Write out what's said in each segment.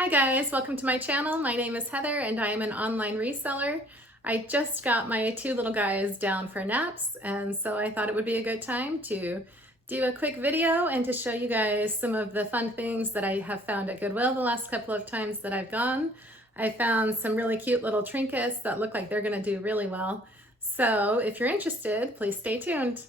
Hi guys, welcome to my channel. My name is Heather and I am an online reseller. I just got my two little guys down for naps, and so I thought it would be a good time to do a quick video and to show you guys some of the fun things that I have found at Goodwill the last couple of times that I've gone. I found some really cute little trinkets that look like they're going to do really well. So if you're interested, please stay tuned.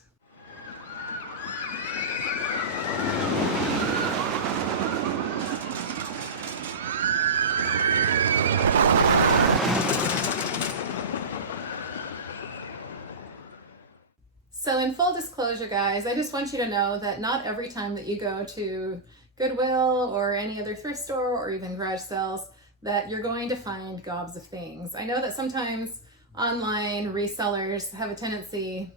So in full disclosure, guys, I just want you to know that not every time that you go to Goodwill or any other thrift store or even garage sales that you're going to find gobs of things. I know that sometimes online resellers have a tendency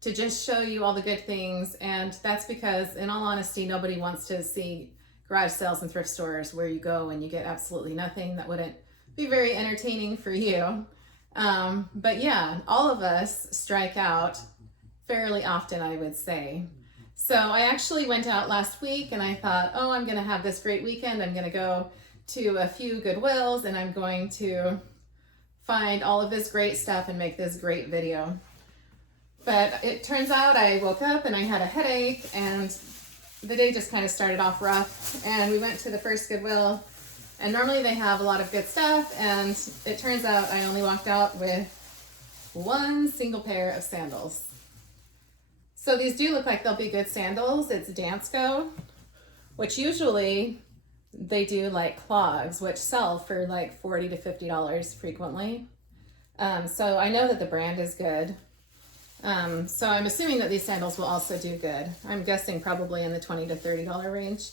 to just show you all the good things, and that's because, in all honesty, nobody wants to see garage sales and thrift stores where you go and you get absolutely nothing. That wouldn't be very entertaining for you. But yeah, all of us strike out fairly often, I would say. So I actually went out last week and I thought, oh, I'm gonna have this great weekend. I'm gonna go to a few Goodwills and I'm going to find all of this great stuff and make this great video. But it turns out I woke up and I had a headache and the day just kind of started off rough, and we went to the first Goodwill, and normally they have a lot of good stuff, and it turns out I only walked out with one single pair of sandals. So these do look like they'll be good sandals. It's Dansko, which usually they do like clogs, which sell for like $40 to $50 frequently. So I know that the brand is good. So I'm assuming that these sandals will also do good. I'm guessing probably in the $20 to $30 range.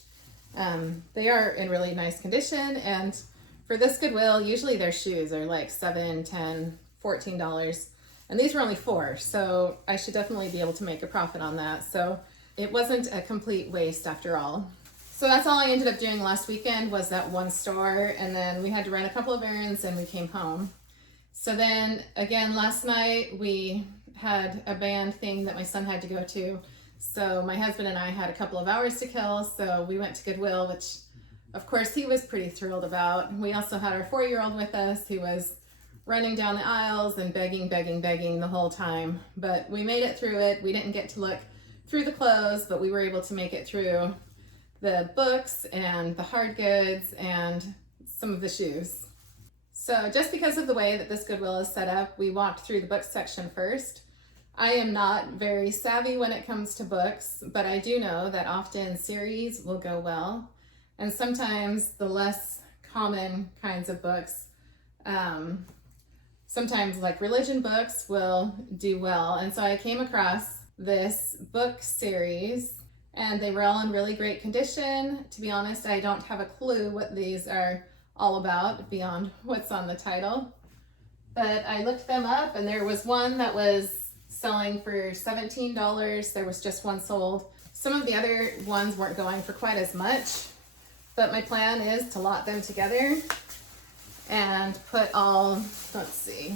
They are in really nice condition, and for this Goodwill, usually their shoes are like $7, $10, $14. And these were only $4, so I should definitely be able to make a profit on that. So it wasn't a complete waste after all. So that's all I ended up doing last weekend, was that one store, and then we had to run a couple of errands and we came home. So then again, last night we had a band thing that my son had to go to. So my husband and I had a couple of hours to kill, so we went to Goodwill, which of course he was pretty thrilled about. We also had our 4-year-old with us, who was running down the aisles and begging the whole time. But we made it through it. We didn't get to look through the clothes, but we were able to make it through the books and the hard goods and some of the shoes. So just because of the way that this Goodwill is set up, we walked through the book section first. I am not very savvy when it comes to books, but I do know that often series will go well. And sometimes the less common kinds of books, sometimes like religion books, will do well. And so I came across this book series and they were all in really great condition. To be honest, I don't have a clue what these are all about beyond what's on the title. But I looked them up and there was one that was selling for $17. There was just one sold. Some of the other ones weren't going for quite as much, but my plan is to lot them together and put all, let's see,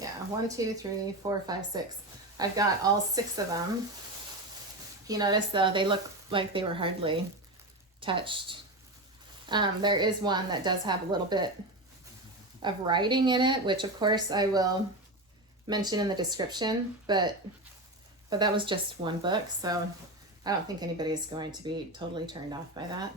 yeah, 1, 2, 3, 4, 5, 6. I've got all 6 of them. If you notice though, they look like they were hardly touched. There is one that does have a little bit of writing in it, which of course I will mention in the description, but that was just one book, so I don't think anybody's going to be totally turned off by that.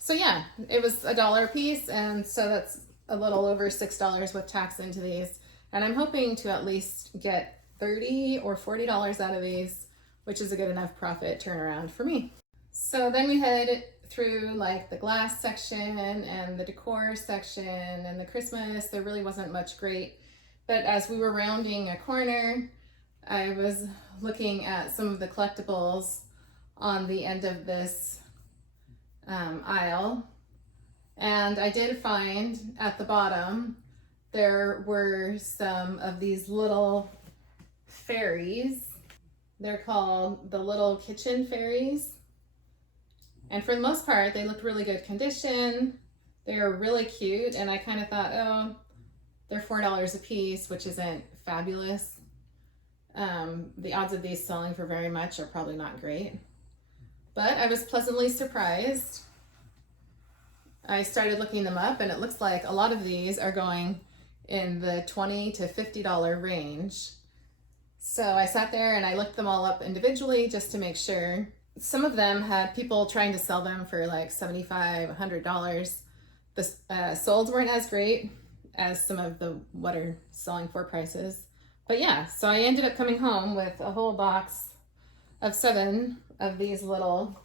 So yeah, it was $1 a piece, and so that's a little over $6 with tax into these. And I'm hoping to at least get $30 or $40 out of these, which is a good enough profit turnaround for me. So then we headed through like the glass section and the decor section and the Christmas. There really wasn't much great, but as we were rounding a corner, I was looking at some of the collectibles on the end of this aisle, and I did find at the bottom there were some of these little fairies. They're called the little kitchen fairies, and for the most part they looked really good condition. They were really cute, and I kind of thought, oh, they're $4 a piece, which isn't fabulous. The odds of these selling for very much are probably not great. But I was pleasantly surprised. I started looking them up, and it looks like a lot of these are going in the $20 to $50 range. So I sat there and I looked them all up individually just to make sure. Some of them had people trying to sell them for like $75, $100. The solds weren't as great as some of the what are selling for prices. But yeah, so I ended up coming home with a whole box of 7 of these little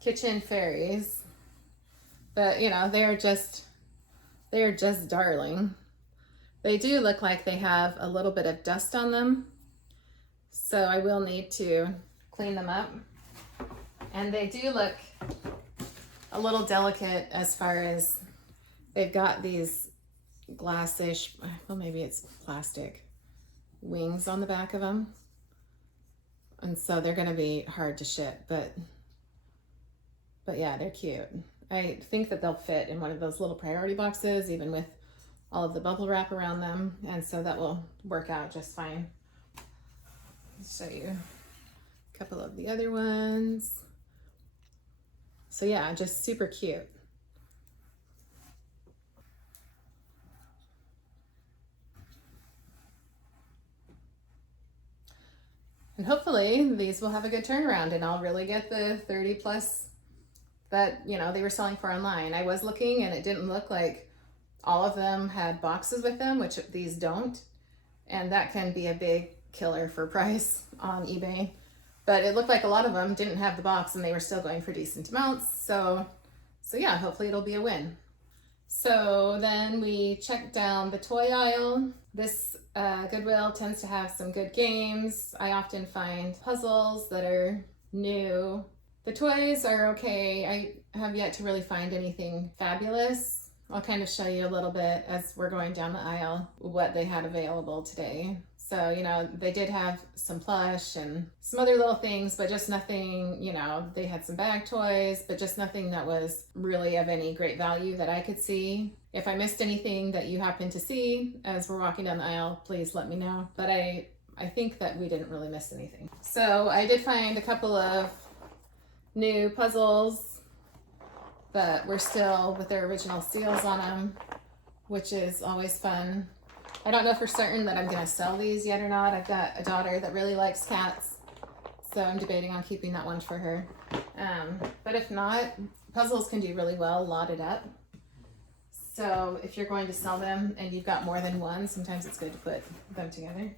kitchen fairies. But you know, they're just darling. They do look like they have a little bit of dust on them, so I will need to clean them up. And they do look a little delicate as far as they've got these glassish, well, maybe it's plastic wings on the back of them. And so they're going to be hard to ship, but yeah, they're cute. I think that they'll fit in one of those little priority boxes, even with all of the bubble wrap around them. And so that will work out just fine. I'll show you a couple of the other ones. So yeah, just super cute. And hopefully these will have a good turnaround and I'll really get the 30 plus that, you know, they were selling for online. I was looking and it didn't look like all of them had boxes with them, which these don't. And that can be a big killer for price on eBay. But it looked like a lot of them didn't have the box and they were still going for decent amounts. So yeah, hopefully it'll be a win. So then we checked down the toy aisle. This Goodwill tends to have some good games. I often find puzzles that are new. The toys are okay. I have yet to really find anything fabulous. I'll kind of show you a little bit as we're going down the aisle what they had available today. So, you know, they did have some plush and some other little things, but just nothing, you know, they had some bag toys, but just nothing that was really of any great value that I could see. If I missed anything that you happen to see as we're walking down the aisle, please let me know. But I think that we didn't really miss anything. So I did find a couple of new puzzles that were still with their original seals on them, which is always fun. I don't know for certain that I'm gonna sell these yet or not. I've got a daughter that really likes cats, so I'm debating on keeping that one for her. But if not, puzzles can do really well lotted up. So if you're going to sell them and you've got more than one, sometimes it's good to put them together.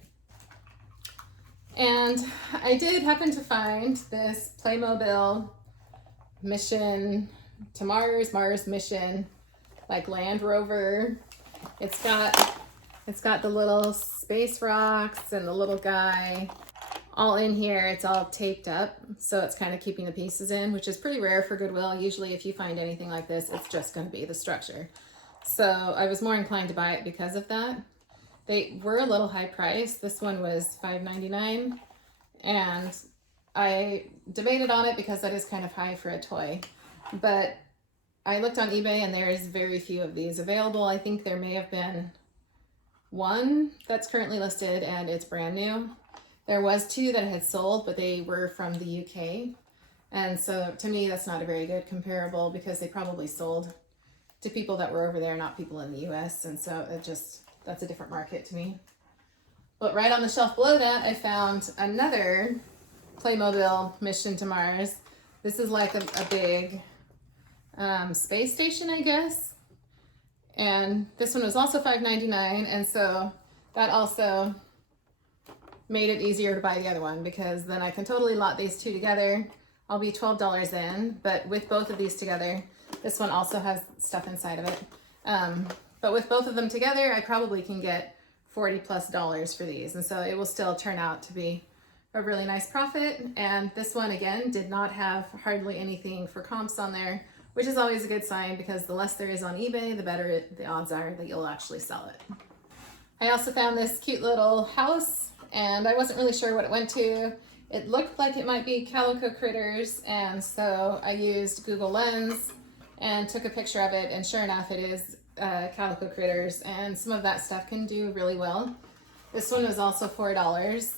And I did happen to find this Playmobil mission to Mars mission, like Land Rover. It's got the little space rocks and the little guy all in here. It's all taped up, so it's kind of keeping the pieces in, which is pretty rare for Goodwill. Usually if you find anything like this, it's just going to be the structure. So I was more inclined to buy it because of that. They were a little high priced. This one was $5.99, and I debated on it because that is kind of high for a toy. But I looked on eBay and there's very few of these available. I think there may have been one that's currently listed and it's brand new. There was 2 that had sold, but they were from the UK. And so to me, that's not a very good comparable because they probably sold to people that were over there, not people in the US. And so that's a different market to me. But right on the shelf below that, I found another Playmobil Mission to Mars. This is like a big space station, I guess. And this one was also $5.99, and so that also made it easier to buy the other one because then I can totally lot these 2 together. I'll be $12 in, but with both of these together, this one also has stuff inside of it. But with both of them together, I probably can get $40+ for these, and so it will still turn out to be a really nice profit. And this one, again, did not have hardly anything for comps on there, which is always a good sign because the less there is on eBay, the better the odds are that you'll actually sell it. I also found this cute little house, and I wasn't really sure what it went to. It looked like it might be Calico Critters, and so I used Google Lens and took a picture of it, and sure enough, it is Calico Critters, and some of that stuff can do really well. This one was also $4,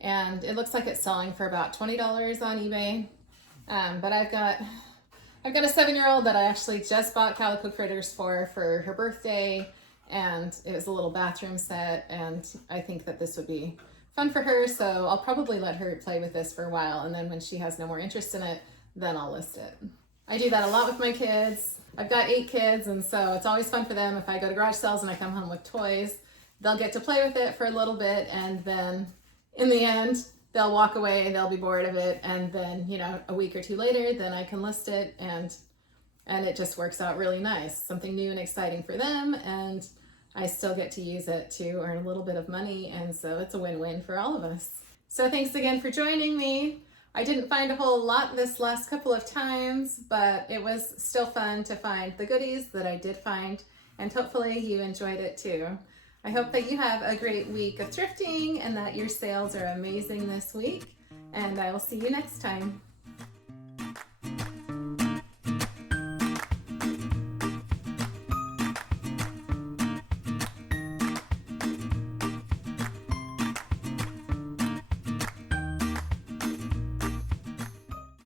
and it looks like it's selling for about $20 on eBay. But I I've got a 7-year-old that I actually just bought Calico Critters for her birthday, and it was a little bathroom set, and I think that this would be fun for her, so I'll probably let her play with this for a while, and then when she has no more interest in it, then I'll list it. I do that a lot with my kids. I've got 8 kids, and so it's always fun for them. If I go to garage sales and I come home with toys, they'll get to play with it for a little bit, and then in the end, they'll walk away, they'll be bored of it, and then, you know, a week or 2 later, then I can list it, and it just works out really nice. Something new and exciting for them, and I still get to use it to earn a little bit of money, and so it's a win-win for all of us. So thanks again for joining me. I didn't find a whole lot this last couple of times, but it was still fun to find the goodies that I did find, and hopefully you enjoyed it too. I hope that you have a great week of thrifting and that your sales are amazing this week, and I will see you next time.